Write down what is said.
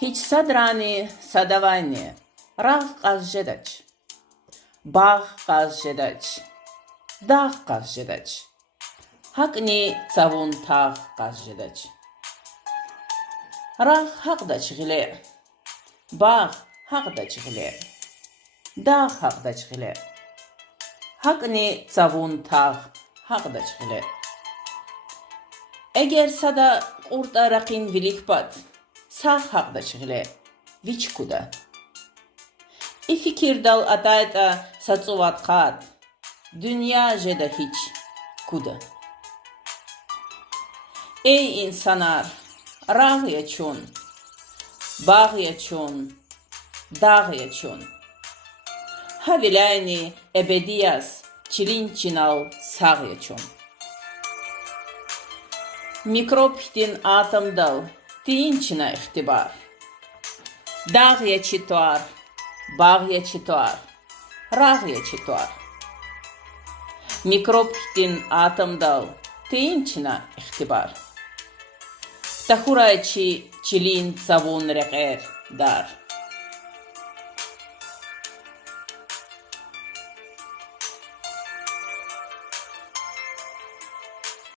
Hiç sadrani sadavani, rah qazjedaç, bağ qazjedaç, dağ qazjedaç, hakni savun tağ qazjedaç. Rah haqda çığile, bağ haqda çığile, dağ haqda çığile, hakni savun tağ haqda çığile. Eğer sada qurta raqin vilikpat, sağ haqda çığile, viç kuda. İfikir dal atayta saçuvat qat, dünya jeda hiç kuda. Ey insanlar, rağ yaçun, bağ yaçun, dağ yaçun. Havilayni ebediyas, çilinçinal sağ yaçun. Mikrop hitin atomdal, tiyinçina ihtibar. Dağ yaçituar, bağ yaçituar, rağ yaçituar. Mikrop hitin atomdal, tiyinçina ihtibar. Tahuraçi çilin savun reqer dar.